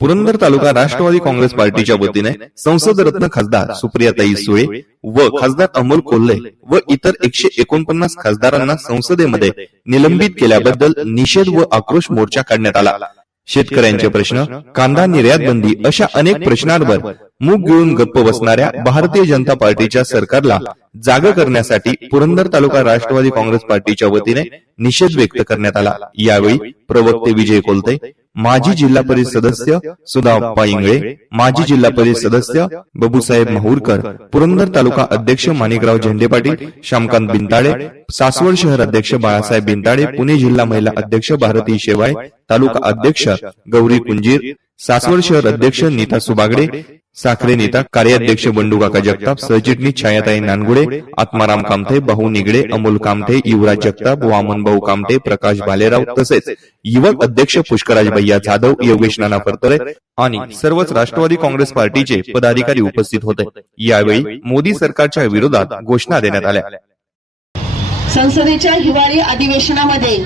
पुरंदर तालुका राष्ट्रवादी काँग्रेस पार्टीच्या वतीने संसद रत्न खासदार सुप्रियाताई सुळे व खासदार अमोल कोल्हे व इतर एकशे एकोणपन्नास खासदारांना संसदेमध्ये निलंबित केल्याबद्दल निषेध व आक्रोश मोर्चा काढण्यात आला. शेतकऱ्यांचे प्रश्न कांदा निर्यात बंदी अशा अनेक प्रश्नांवर मूग गिळून गप्प बसणाऱ्या भारतीय जनता पार्टीच्या सरकारला जाग करण्यासाठी पुरंदर तालुका राष्ट्रवादी काँग्रेस पार्टीच्या वतीने निषेध व्यक्त करण्यात आला. यावेळी प्रवक्ते विजय कोलते माजी जिल्हा परिषद सदस्य सुधा इंगळे माजी जिल्हा परिषद सदस्य बाबूसाहेब माहूरकर पुरंदर तालुका अध्यक्ष माणिकराव झेंडे पाटील श्यामकांत बिंताळे सासवड शहर अध्यक्ष बाळासाहेब बिंताळे पुणे जिल्हा महिला अध्यक्ष भारती शेवाळे तालुका अध्यक्ष गौरी कुंजीर सासवड शहर अध्यक्ष नीता सुबागडे साखरे नेता कार्याध्यक्ष बंडू काका जगताप सहचिटणीस छायाताई नानगुडे आत्माराम कामठे भाऊ निगडे अमोल कामठे युवराज जगताप वामन भाऊ कामठे प्रकाश भालेराव तसेच युवक अध्यक्ष पुष्कराज भैया जाधव योगेश नाना फरतरे आणि सर्वच राष्ट्रवादी काँग्रेस पार्टीचे पदाधिकारी उपस्थित होते. यावेळी मोदी सरकारच्या विरोधात घोषणा देण्यात आल्या. संसदेच्या हिवाळी अधिवेशनामध्ये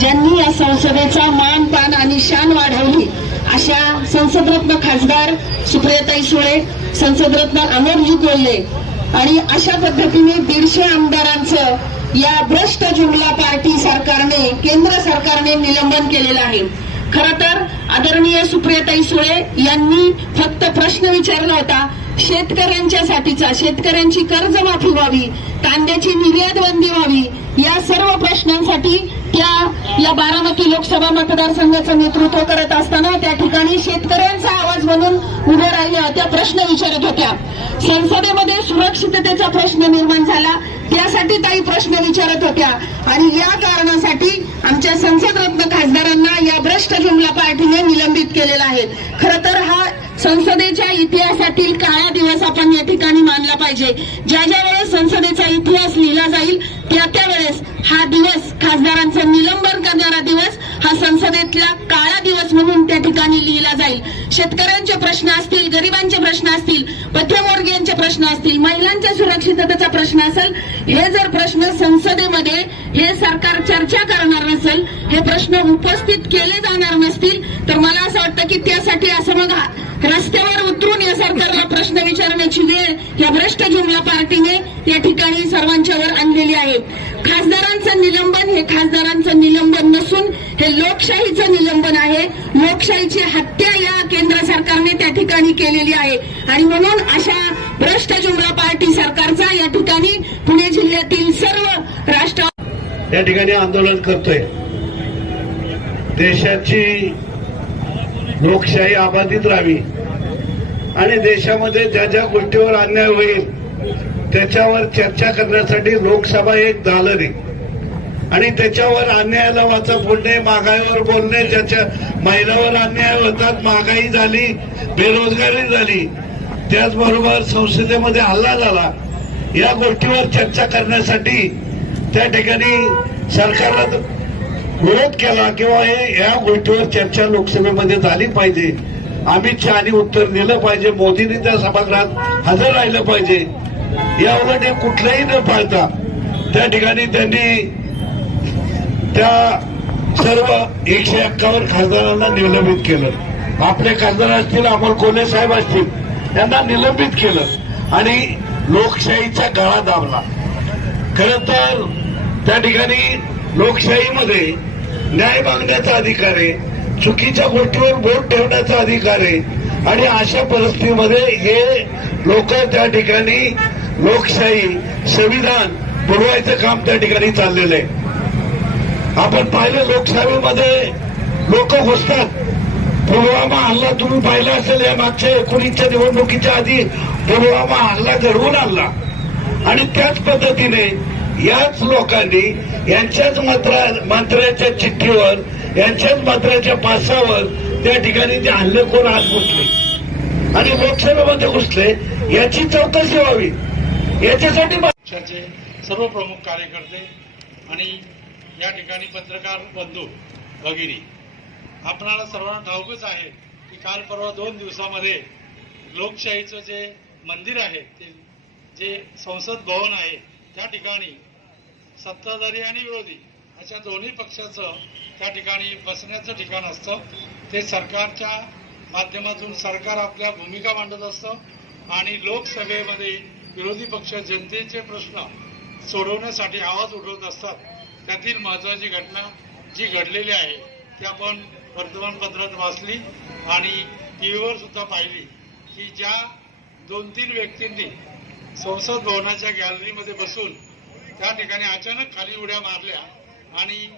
ज्यांनी या संसदेचा मान पान आणि शान वाढवली अशा संसदरत्न खासदार सुप्रियाताई सुळे संसदरत्न अमरजी कोल्हे आणि अशा पद्धतीने दीडशे आमदारांचं या भ्रष्ट जुमला पार्टी सरकारने केंद्र सरकारने निलंबन केलेलं आहे. खर तर आदरणीय सुप्रियाताई सुळे यांनी फक्त प्रश्न विचारला होता शेतकऱ्यांच्या साठीचा शेतकऱ्यांची कर्जमाफी व्हावी कांद्याची निर्यात बंदी व्हावी या सर्व प्रश्नांसाठी त्या या बारामती लोकसभा मतदारसंघाचं नेतृत्व करत असताना त्या ठिकाणी शेतकऱ्यांचा आवाज म्हणून उभ्या राहिल्या त्या प्रश्न विचारत होत्या. संसदेमध्ये सुरक्षिततेचा प्रश्न निर्माण झाला त्यासाठी ताई प्रश्न विचारत होत्या. आणि या कारणासाठी आमच्या संसदरत्न खासदारांना या भ्रष्ट जुमला पार्टीने निलंबित केलेला आहे. खर तर हा संसदेच्या इतिहासातील काळा दिवस आपण या ठिकाणी मानला पाहिजे. ज्या ज्या वेळेस संसदेचा इतिहास लिहिला जाईल त्या त्यावेळेस हा दिवस खासदारांचं निलंबन करणारा दिवस हा संसदेतला काळा दिवस म्हणून त्या ठिकाणी लिहिला जाईल. शेतकऱ्यांचे प्रश्न असतील गरिबांचे प्रश्न असतील मध्यमवर्गीयांचे प्रश्न असतील महिलांच्या सुरक्षिततेचा प्रश्न असेल हे जर प्रश्न संसदेमध्ये हे सरकार चर्चा करणार नसेल हे प्रश्न उपस्थित केले जाणार नसतील तर मला असं वाटतं की त्यासाठी असं मग रस्त्यावर उतरून या सरकारला प्रश्न विचारण्याची वेळ या भ्रष्ट जुमला पार्टीने या ठिकाणी सर्वांच्यावर आणलेली आहे. खासदारांचं निलंबन हे खासदारांचं निलंबन नसून हे लोकशाहीचं निलंबन आहे. लोकशाहीची हत्या या केंद्र सरकारने त्या ठिकाणी केलेली आहे. आणि म्हणून अशा भ्रष्ट जुमला पार्टी सरकारचा या ठिकाणी पुणे जिल्ह्यातील सर्व राष्ट्र या ठिकाणी आंदोलन करतोय. देशाची लोकशाही अबाधित राहावी. आणि देशामध्ये ज्या ज्या गोष्टीवर अन्याय होईल त्याच्यावर चर्चा करण्यासाठी लोकसभा एक झालं नाही. आणि त्याच्यावर अन्यायाला वाचा फोडणे महागाईवर बोलणे ज्याच्या महिलावर अन्याय होतात महागाई झाली बेरोजगारी झाली. त्याचबरोबर संसदेमध्ये हल्ला झाला. या गोष्टीवर चर्चा करण्यासाठी त्या ठिकाणी सरकारला विरोध केला किंवा हे या गोष्टीवर चर्चा लोकसभेमध्ये झाली पाहिजे. अमित शहानी उत्तर दिलं पाहिजे मोदींनी त्या सभागृहात हजर राहिलं पाहिजे. या उलट हे कुठलंही न पाळता त्या ठिकाणी त्यांनी त्या सर्व एकशे एक्कावन्न खासदारांना निलंबित केलं. आपले खासदार असतील अमोल कोल्हे साहेब असतील यांना निलंबित केलं आणि लोकशाहीचा गळा दाबला. खर तर त्या ठिकाणी लोकशाहीमध्ये न्याय मागण्याचा अधिकार आहे चुकीच्या गोष्टीवर बोट ठेवण्याचा अधिकार आहे आणि अशा परिस्थितीमध्ये हे लोक त्या ठिकाणी लोकशाही संविधान पुरवायचं काम त्या ठिकाणी चाललेलं आहे. आपण पाहिलं लोकसभेमध्ये लोक घुसतात. पुलवामा हल्ला तुम्ही पाहिला असेल या मागच्या एकोणीसच्या निवडणुकीच्या आधी पुलवामा हल्ला घडवून आणला. आणि त्याच पद्धतीने याच लोकांनी यांच्याच मंत्रा मंत्र्याच्या चिठ्ठीवर यांच्याच मंत्र्याच्या पासावर त्या ठिकाणी ते हल्लेखोर आज घुसले. आणि लोकसभेमध्ये घुसले याची चौकशी व्हावी. याच्यासाठी पक्षाचे सर्व प्रमुख कार्यकर्ते आणि या ठिकाणी पत्रकार बंधू भगिनी आपणाला सर्वांना ठाऊकच आहे की काल परवा दोन दिवसामध्ये लोकशाहीचं जे मंदिर आहे ते जे संसद भवन आहे त्या ठिकाणी सत्ताधारी आणि विरोधी अशा दोन्ही पक्षाचं त्या ठिकाणी बसण्याचं ठिकाण असतं. ते सरकारच्या माध्यमातून सरकार आपल्या भूमिका मांडत असतं आणि लोकसभेमध्ये विरोधी पक्ष जनतेचे प्रश्न सोडवण्यासाठी आवाज उठवत असतात. त्यातील महत्वाची घटना जी घडलेली आहे ती आपण वर्तमानपत्रात वाचली आणि टीव्हीवर सुद्धा पाहिली. की ज्या दोन तीन व्यक्तींनी संसद भवनाच्या गॅलरीमध्ये बसून त्या ठिकाणी अचानक खाली उड्या मारल्या आणि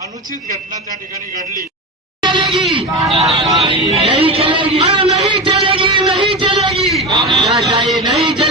अनुचित घटना त्या ठिकाणी घडली. नहीं चलेगी. नहीं चलेगी नहीं चलेगी. नहीं चलेगी.